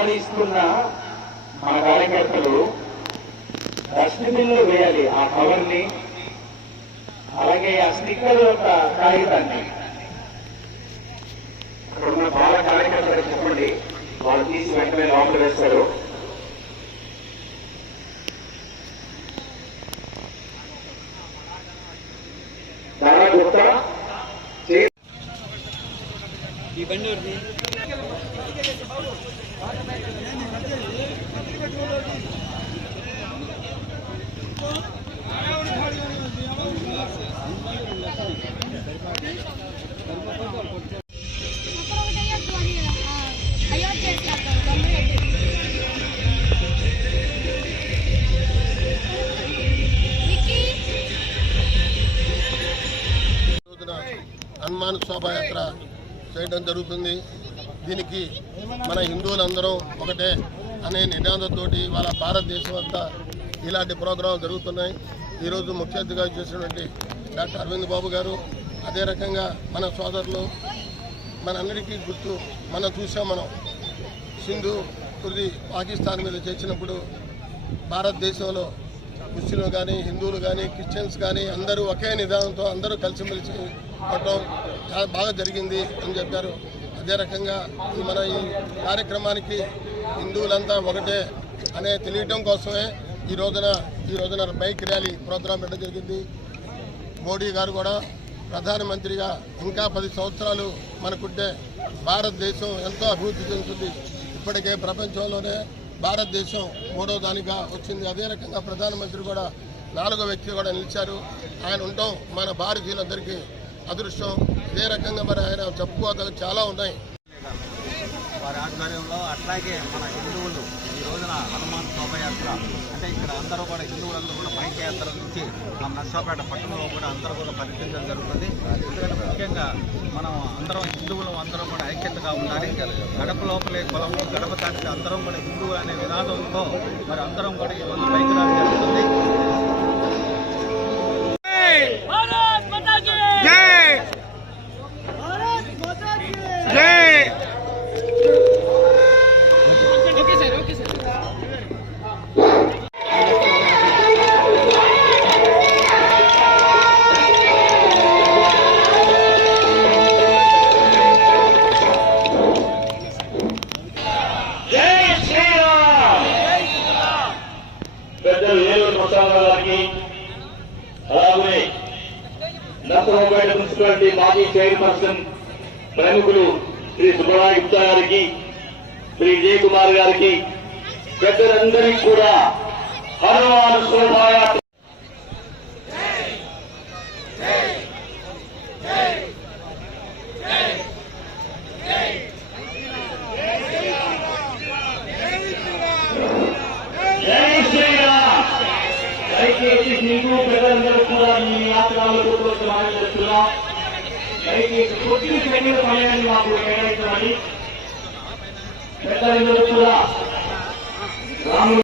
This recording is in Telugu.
గమనిస్తున్న మన కార్యకర్తలు డస్ట్బిన్లో వేయాలి ఆ కవర్ని అలాగే ఆ స్టిక్కర్ యొక్క కాగితాన్ని. అక్కడ ఉన్న బాల కార్యకర్తలు చెప్పండి వాళ్ళు తీసి వెంటనే లోపల వేస్తారు. ఈ బండి హనుమాన్ శోభాయాత్ర చేయడం జరుగుతుంది. దీనికి మన హిందువులందరం ఒకటే అనే నినాదంతో వాళ్ళ భారతదేశం అంతా ఇలాంటి ప్రోగ్రాం జరుగుతున్నాయి. ఈరోజు ముఖ్య అతిథిగా చేసినటువంటి డాక్టర్ అరవింద్ బాబు గారు అదే రకంగా మన సోదరులు మనందరికీ గుర్తు మనం చూసాం మనం సింధు కుర్ది పాకిస్తాన్ మీద చేసినప్పుడు భారతదేశంలో ముస్లింలు కానీ హిందువులు కానీ క్రిస్టియన్స్ కానీ అందరూ ఒకే నిదానంతో అందరూ కలిసిమెలిసి పడటం చాలా బాగా జరిగింది అని చెప్పారు. అదే రకంగా ఈ మన ఈ కార్యక్రమానికి హిందువులంతా ఒకటే అనే తెలియటం కోసమే ఈ రోజున ఈ రోజున బైక్ ర్యాలీ ప్రోగ్రాం పెట్టడం జరిగింది. మోడీ గారు కూడా ప్రధానమంత్రిగా ఇంకా పది సంవత్సరాలు మనకుంటే భారతదేశం ఎంతో అభివృద్ధి చెందుతుంది. ఇప్పటికే ప్రపంచంలోనే భారతదేశం మూడో దానిగా వచ్చింది. అదే రకంగా ప్రధానమంత్రి కూడా నాలుగో వ్యక్తి కూడా నిలిచారు. ఆయన ఉండటం మన భారతీయులందరికీ అదృష్టం. ఇదే రకంగా మరి ఆయన చెప్పుకోదగ్గ చాలా ఉన్నాయి. వారి ఆధ్వర్యంలో అట్లాగే మన హిందువులు ఈ రోజున హనుమాన్ శోభయాత్ర అంటే ఇక్కడ అందరూ కూడా హిందువులందరూ కూడా బైక్ యాత్ర నుంచి మన నర్సాపేట పట్టణంలో కూడా అందరూ కూడా పరిశీలించడం జరుగుతుంది. ఎందుకంటే ముఖ్యంగా మనం అందరం హిందువులు అందరం కూడా ఐక్యతగా ఉండాలి. గడప లోపలే కులము గడప తాకి అందరం కూడా హిందువులు అనే నినాదంతో మరి అందరం కూడా ఈ రోజు పైకి రావడం జరుగుతుంది. నర్సరావుపేట మున్సిపాలిటీ మాజీ చైర్పర్సన్ ప్రముఖులు శ్రీ సుబ్రహ్మణ్య గుప్తా గారికి శ్రీ విజయ్ కుమార్ గారికి పెద్దలందరికీ కూడా హనుమాన్ శోభాయాత్ర జై శ్రీరామ్! దయచేసి మీకు ప్రజలందరూ ನಲ್ಲಿ ಯಾತ್ರಾಳುಗಳು ಮಾಡಿರುತ್ತಿಲ್ಲ ದಯವಿಟ್ಟು ಕೊಟ್ಟಿನ ಬೆಂಗಳೂರು ಮನೆಯಲ್ಲಿ ನಾವು ಹೇಳಿ ಬೆಂಗಳೂರು ಕೂಡ ರಾಮ